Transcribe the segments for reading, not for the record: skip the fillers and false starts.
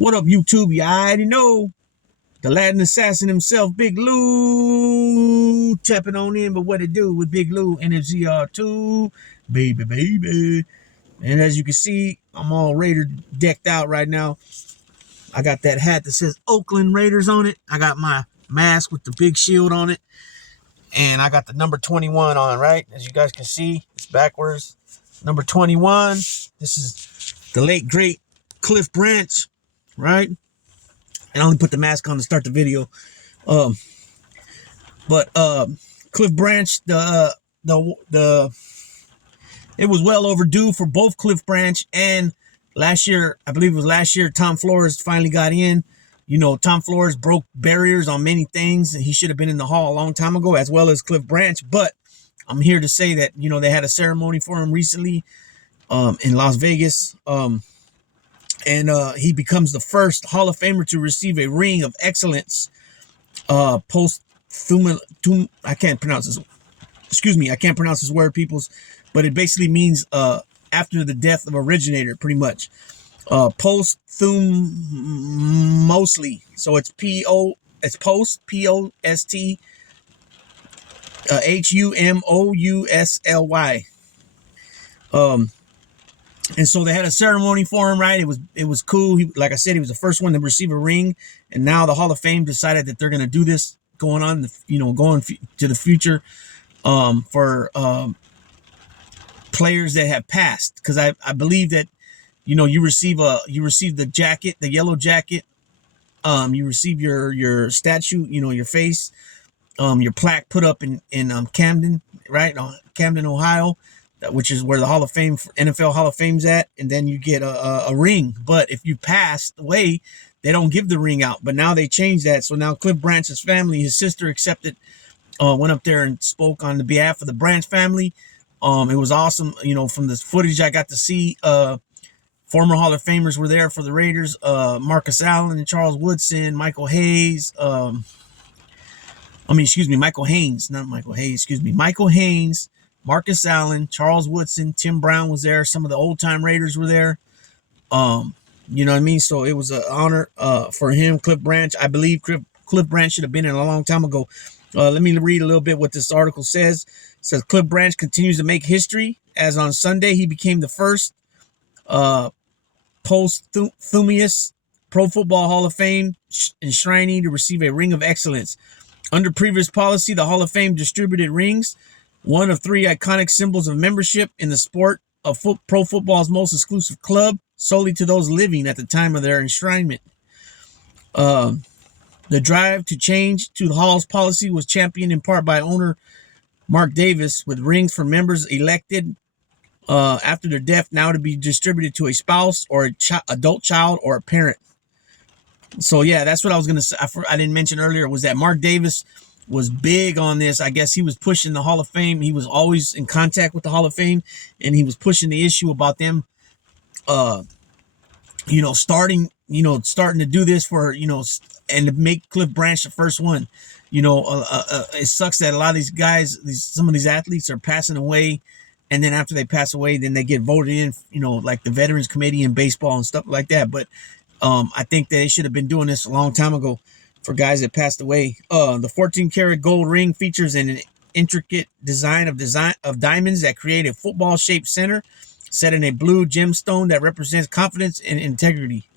What up, YouTube? You already know. The Latin assassin himself, Big Lou, tapping on in. But what it do with Big Lou, NFZR2, baby, baby. And as you can see, I'm all Raider decked out right now. I got that hat that says Oakland Raiders on it. I got my mask with the big shield on it. And I got the number 21 on, right? As you guys can see, it's backwards. Number 21. This is the late, great Cliff Branch, right? And I only put the mask on to start the video. But Cliff Branch, it was well overdue for both Cliff Branch and last year, I believe it was last year, Tom Flores finally got in. You know, Tom Flores broke barriers on many things, and he should have been in the hall a long time ago, as well as Cliff Branch. But I'm here to say that, you know, they had a ceremony for him recently in Las Vegas. And he becomes the first Hall of Famer to receive a ring of excellence post I can't pronounce this. Excuse me, I can't pronounce this word, peoples, but it basically means after the death of originator, pretty much. Posthumously. So it's post POST HUMOUSLY. And so they had a ceremony for him, right? It was cool. Like I said, he was the first one to receive a ring, and now the Hall of Fame decided that they're going to do this going on, going to the future for players that have passed. Because I believe that, you receive the jacket, the yellow jacket. You receive your statue, your face, your plaque put up in Camden, right? Camden, Ohio, which is where the Hall of Fame, NFL Hall of Fame's at. And then you get a ring. But if you passed away, they don't give the ring out. But now they changed that. So now Cliff Branch's family, his sister accepted, went up there and spoke on the behalf of the Branch family. It was awesome. From the footage I got to see, former Hall of Famers were there for the Raiders. Marcus Allen and Charles Woodson, Michael Hayes. Michael Haynes, not Michael Hayes. Excuse me, Michael Haynes, Marcus Allen, Charles Woodson, Tim Brown was there. Some of the old time Raiders were there. You know what I mean? So it was an honor for him, Cliff Branch. I believe Cliff Branch should have been in a long time ago. Let me read a little bit what this article says. It says Cliff Branch continues to make history, as on Sunday he became the first posthumous Pro Football Hall of Fame enshrinee to receive a ring of excellence. Under previous policy, the Hall of Fame distributed rings, one of three iconic symbols of membership in the sport of pro football's most exclusive club, solely to those living at the time of their enshrinement. The drive to change to the Hall's policy was championed in part by owner Mark Davis, with rings for members elected after their death now to be distributed to a spouse or an adult child or a parent. So, yeah, that's what I was going to say. I didn't mention earlier was that Mark Davis was big on this. I guess he was pushing the Hall of Fame. He was always in contact with the Hall of Fame, and he was pushing the issue about them, starting to do this for, and to make Cliff Branch the first one. It sucks that a lot of these guys, some of these athletes are passing away, and then after they pass away, then they get voted in, like the Veterans Committee in baseball and stuff like that. But I think that they should have been doing this a long time ago for guys that passed away. The 14-karat gold ring features an intricate design of diamonds that create a football-shaped center set in a blue gemstone that represents confidence and integrity.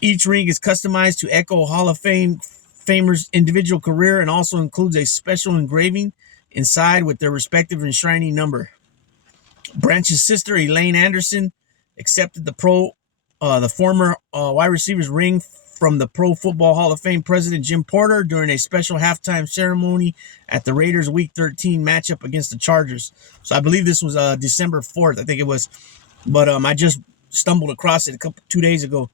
Each ring is customized to echo Hall of Famers' individual career and also includes a special engraving inside with their respective enshrining number. Branch's sister, Elaine Anderson, accepted the former wide receiver's ring from the Pro Football Hall of Fame president Jim Porter during a special halftime ceremony at the Raiders' Week 13 matchup against the Chargers. So I believe this was December 4th, I think it was. But I just stumbled across it 2 days ago.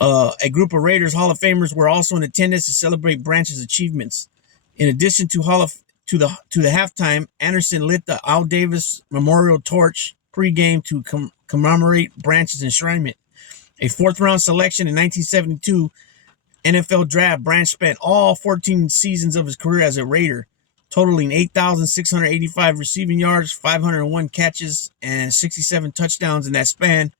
A group of Raiders Hall of Famers were also in attendance to celebrate Branch's achievements. In addition to the halftime, Anderson lit the Al Davis Memorial Torch pregame to commemorate Branch's enshrinement. A fourth-round selection in 1972 NFL draft, Branch spent all 14 seasons of his career as a Raider, totaling 8,685 receiving yards, 501 catches, and 67 touchdowns in that span.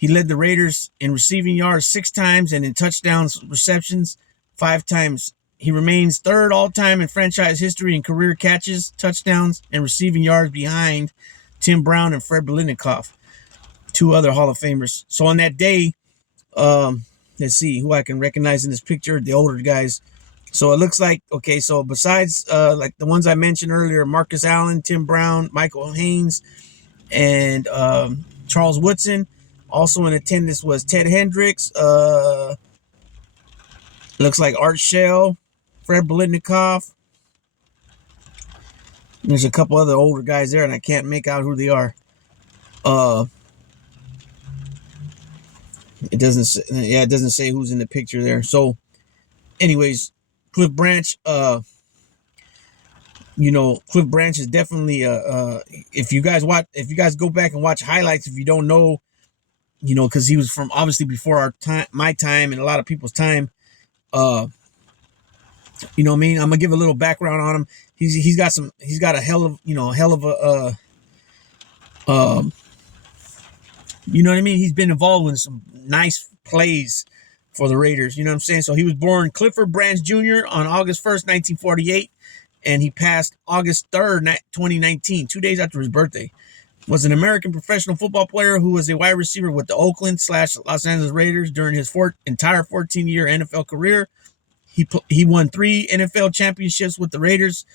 He led the Raiders in receiving yards 6 times and in touchdowns receptions 5 times. He remains third all-time in franchise history in career catches, touchdowns, and receiving yards behind Tim Brown and Fred Biletnikoff, 2 other Hall of Famers. So on that day, let's see who I can recognize in this picture, the older guys. So it looks like, okay, so besides like the ones I mentioned earlier, Marcus Allen, Tim Brown, Michael Haynes, and Charles Woodson, also in attendance was Ted Hendricks, looks like Art Shell, Fred Biletnikoff. There's a couple other older guys there, and I can't make out who they are. It doesn't say who's in the picture there. So, anyways, Cliff Branch, Cliff Branch is definitely if you guys go back and watch highlights, if you don't know, because he was from obviously before our time, my time, and a lot of people's time. You know what I mean? I'm gonna give a little background on him. He's got a hell of a you know what I mean? He's been involved in some nice plays for the Raiders. You know what I'm saying? So he was born Clifford Branch Jr. on August 1st, 1948, and he passed August 3rd, 2019, 2 days after his birthday. Was an American professional football player who was a wide receiver with the Oakland/Los Angeles Raiders during his entire 14-year NFL career. He won 3 NFL championships with the Raiders,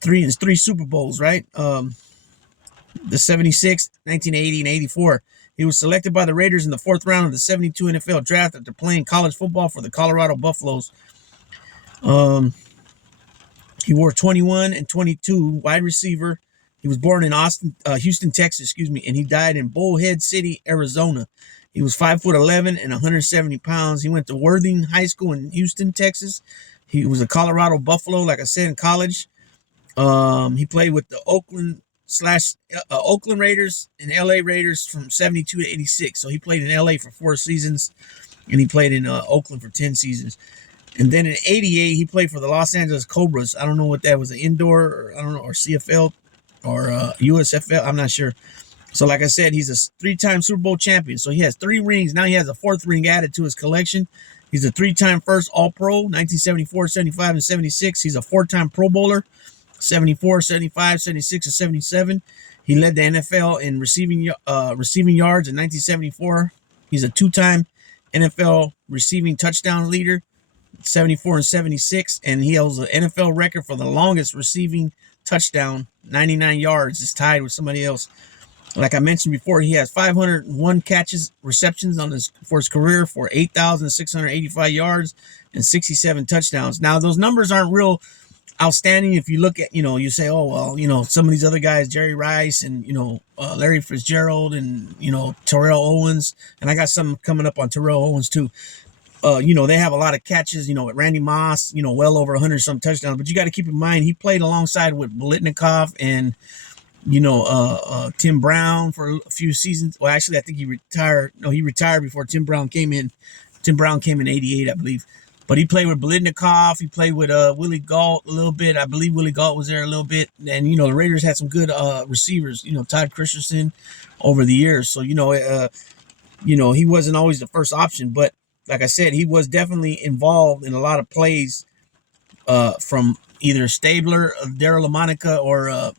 3 Super Bowls, right? The 76, 1980, and 84. He was selected by the Raiders in the 4th round of the 72 NFL draft after playing college football for the Colorado Buffaloes. He wore 21 and 22, wide receiver. He was born in Houston, Texas, and he died in Bullhead City, Arizona. He was 5'11" and 170 pounds. He went to Worthing High School in Houston, Texas. He was a Colorado Buffalo, like I said, in college. He played with the Oakland Raiders and LA Raiders from 72 to 86. So he played in LA for 4 seasons, and he played in Oakland for 10 seasons. And then in 88, he played for the Los Angeles Cobras. I don't know what that was, an indoor, or I don't know, or CFL or USFL. I'm not sure. So like I said, he's a 3-time Super Bowl champion. So he has 3 rings. Now he has a 4th ring added to his collection. He's a 3-time first All-Pro, 1974, 75, and 76. He's a 4-time Pro Bowler, 74, 75, 76, and 77. He led the NFL in receiving yards in 1974. He's a 2-time NFL receiving touchdown leader, 74 and 76. And he holds an NFL record for the longest receiving touchdown, 99 yards. It's tied with somebody else. Like I mentioned before, he has 501 receptions for his career for 8,685 yards and 67 touchdowns. Now, those numbers aren't real outstanding. If you look at, you say, oh, well, some of these other guys, Jerry Rice and, Larry Fitzgerald and, Terrell Owens. And I got something coming up on Terrell Owens too. They have a lot of catches, Randy Moss, well over 100 some touchdowns. But you got to keep in mind, he played alongside with Biletnikoff and, Tim Brown for a few seasons. Well, actually, I think he retired. No, he retired before Tim Brown came in. Tim Brown came in 88, I believe. But he played with Biletnikoff. He played with Willie Gault a little bit. I believe Willie Gault was there a little bit. And, the Raiders had some good receivers, Todd Christensen over the years. So, he wasn't always the first option. But like I said, he was definitely involved in a lot of plays from either Stabler, Darryl LaMonica, or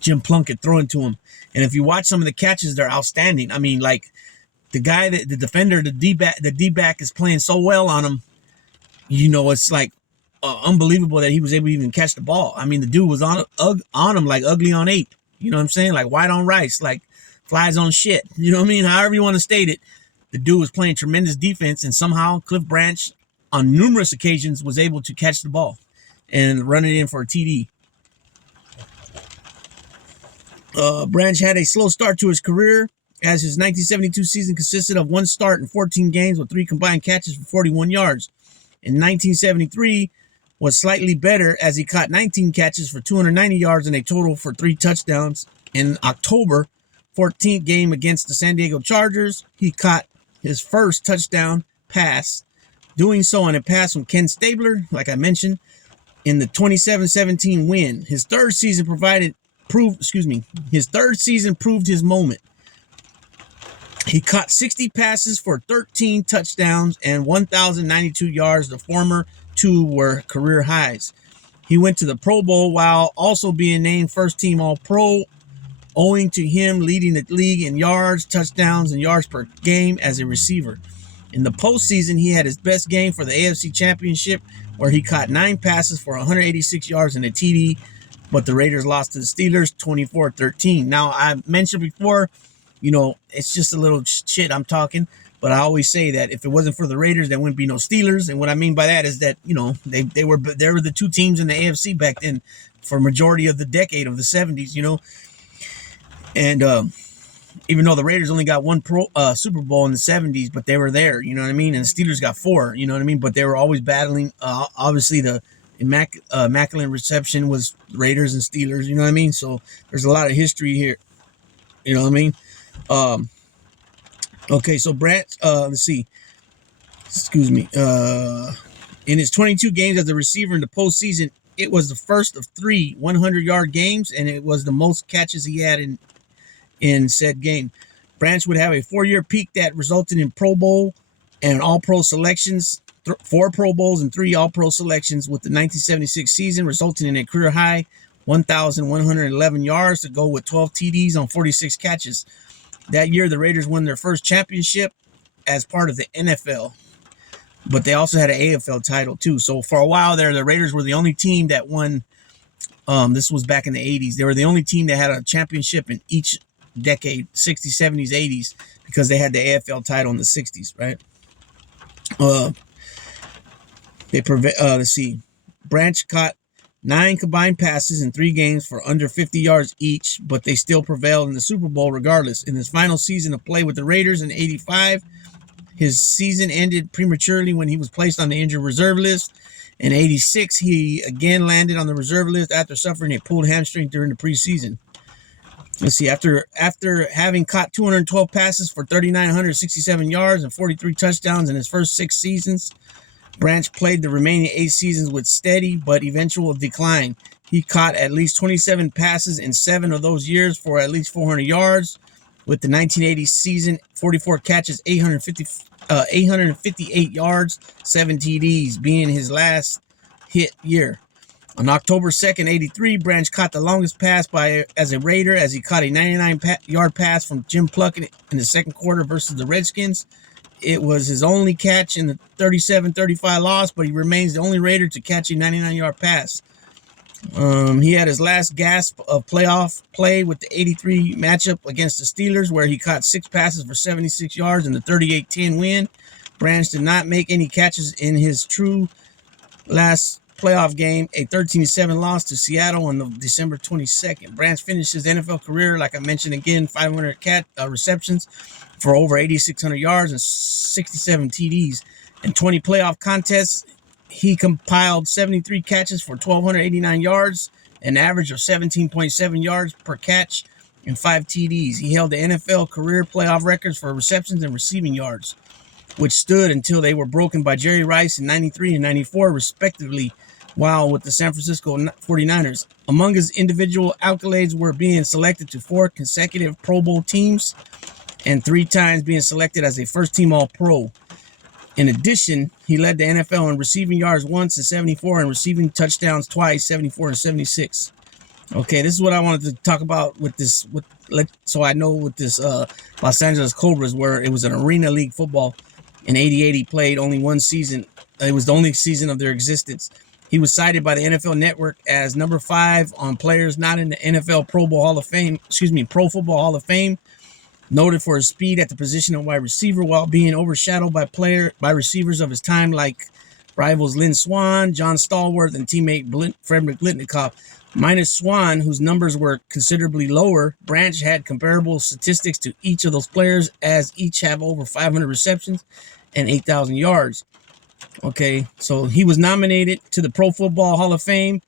Jim Plunkett throwing to him. And if you watch some of the catches, they're outstanding. I mean, like the guy that the defender, the D-back is playing so well on him. It's like unbelievable that he was able to even catch the ball. I mean, the dude was on him like ugly on ape. You know what I'm saying? Like white on rice, like flies on shit. You know what I mean? However you want to state it, the dude was playing tremendous defense, and somehow Cliff Branch, on numerous occasions, was able to catch the ball and run it in for a TD. Branch had a slow start to his career, as his 1972 season consisted of 1 start and 14 games with 3 combined catches for 41 yards. In 1973 was slightly better, as he caught 19 catches for 290 yards and a total for 3 touchdowns. In October 14th game against the San Diego Chargers, he caught his first touchdown pass, doing so on a pass from Ken Stabler, like I mentioned, in the 27-17 win. His third season proved his moment. He caught 60 passes for 13 touchdowns and 1,092 yards. The former two were career highs. He went to the Pro Bowl while also being named first team All-Pro, owing to him leading the league in yards, touchdowns, and yards per game as a receiver. In the postseason, he had his best game for the AFC Championship, where he caught 9 passes for 186 yards and a TD, but the Raiders lost to the Steelers 24-13. Now, I mentioned before, it's just a little shit I'm talking, but I always say that if it wasn't for the Raiders, there wouldn't be no Steelers. And what I mean by that is that, they were the two teams in the AFC back then for majority of the decade of the 70s, And even though the Raiders only got one Super Bowl in the 70s, but they were there, you know what I mean? And the Steelers got 4, you know what I mean? But they were always battling. Obviously, the immaculate reception was Raiders and Steelers, you know what I mean? So there's a lot of history here, you know what I mean? Okay, so Branch, let's see. Excuse me. In his 22 games as a receiver in the postseason, it was the first of 3 100-yard games, and it was the most catches he had in said game. Branch would have a 4-year peak that resulted in Pro Bowl and All-Pro selections, 4 Pro Bowls and 3 All-Pro selections, with the 1976 season resulting in a career high 1,111 yards to go with 12 TDs on 46 catches. That year, the Raiders won their first championship as part of the NFL, but they also had an AFL title too. So for a while there, the Raiders were the only team that won. This was back in the 80s. They were the only team that had a championship in each decade, 60s, 70s, 80s, because they had the AFL title in the 60s, right? Let's see. Branch caught 9 combined passes in 3 games for under 50 yards each, but they still prevailed in the Super Bowl regardless. In his final season of play with the Raiders in 85, his season ended prematurely when he was placed on the injured reserve list. In 86, he again landed on the reserve list after suffering a pulled hamstring during the preseason. Let's see, after having caught 212 passes for 3,967 yards and 43 touchdowns in his first 6 seasons, Branch played the remaining 8 seasons with steady but eventual decline. He caught at least 27 passes in 7 of those years for at least 400 yards. With the 1980 season, 44 catches, 858 yards, 7 TDs being his last hit year. On October 2nd, 83, Branch caught the longest pass as a Raider as he caught a 99-yard pass from Jim Plunkett in the second quarter versus the Redskins. It was his only catch in the 37-35 loss, but he remains the only Raider to catch a 99-yard pass. He had his last gasp of playoff play with the 83 matchup against the Steelers, where he caught 6 passes for 76 yards in the 38-10 win. Branch did not make any catches in his true last playoff game, a 13-7 loss to Seattle on December 22nd. Branch finished his NFL career, like I mentioned again, 500 receptions for over 8,600 yards and 67 TDs. In 20 playoff contests, he compiled 73 catches for 1,289 yards, an average of 17.7 yards per catch, and 5 TDs. He held the NFL career playoff records for receptions and receiving yards, which stood until they were broken by Jerry Rice in 93 and 94, respectively, while with the San Francisco 49ers. Among his individual accolades were being selected to 4 consecutive Pro Bowl teams and 3 times being selected as a first-team All-Pro. In addition, he led the NFL in receiving yards once in 74 and receiving touchdowns twice, 74 and 76. Okay, this is what I wanted to talk about with this. So I know with this Los Angeles Cobras, where it was an arena league football. In 88, he played only 1 season. It was the only season of their existence. He was cited by the NFL Network as number 5 on players not in the NFL Pro Football Hall of Fame. Noted for his speed at the position of wide receiver while being overshadowed by receivers of his time like rivals Lynn Swann, John Stallworth, and teammate Frederick Blitnikoff. Minus Swann, whose numbers were considerably lower, Branch had comparable statistics to each of those players, as each have over 500 receptions and 8,000 yards. Okay, so he was nominated to the Pro Football Hall of Fame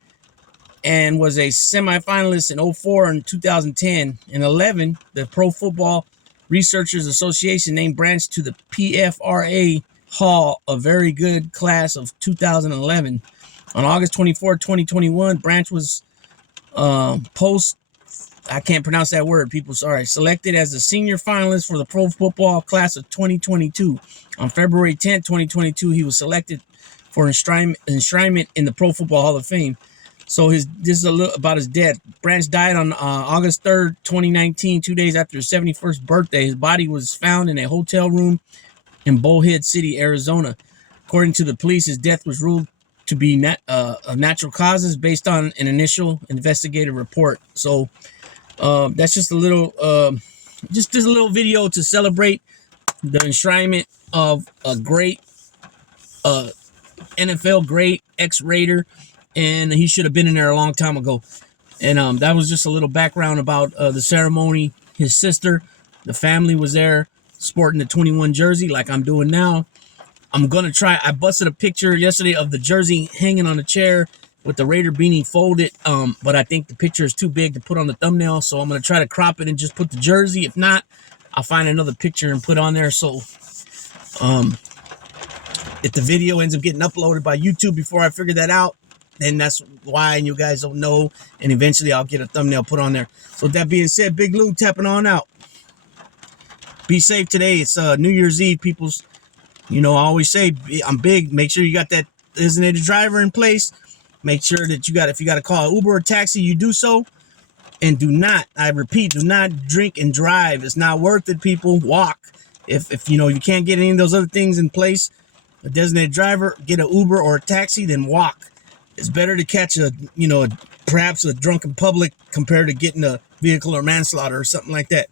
and was a semifinalist in 2004 and 2010. In 2011, the Pro Football Researchers Association named Branch to the PFRA Hall, a very good class of 2011. On August 24, 2021, Branch was I can't pronounce that word, people. Sorry. Selected as the senior finalist for the Pro Football class of 2022. On February 10th, 2022, he was selected for enshrinement in the Pro Football Hall of Fame. So this is a little about his death. Branch died on August 3rd, 2019, 2 days after his 71st birthday. His body was found in a hotel room in Bullhead City, Arizona. According to the police, his death was ruled to be natural causes based on an initial investigative report. So that's just a little, just this little video to celebrate the enshrinement of a great NFL great, ex-Raider, and he should have been in there a long time ago. And that was just a little background about the ceremony. His sister, the family was there sporting the 21 jersey like I'm doing now. I'm going to try. I busted a picture yesterday of the jersey hanging on a chair with the Raider beanie folded, but I think the picture is too big to put on the thumbnail, so I'm going to try to crop it and just put the jersey. If not, I'll find another picture and put on there. So if the video ends up getting uploaded by YouTube before I figure that out, then that's why, and you guys don't know, and eventually I'll get a thumbnail put on there. So with that being said, Big Lou tapping on out. Be safe today. It's New Year's Eve, peoples. You know, I always say I'm big. Make sure you got that designated driver in place. Make sure that if you got to call an Uber or taxi, you do so. And do not, I repeat, do not drink and drive. It's not worth it, people. Walk. If you know you can't get any of those other things in place, a designated driver, get an Uber or a taxi, then walk. It's better to catch perhaps a drunken public compared to getting a vehicle or manslaughter or something like that.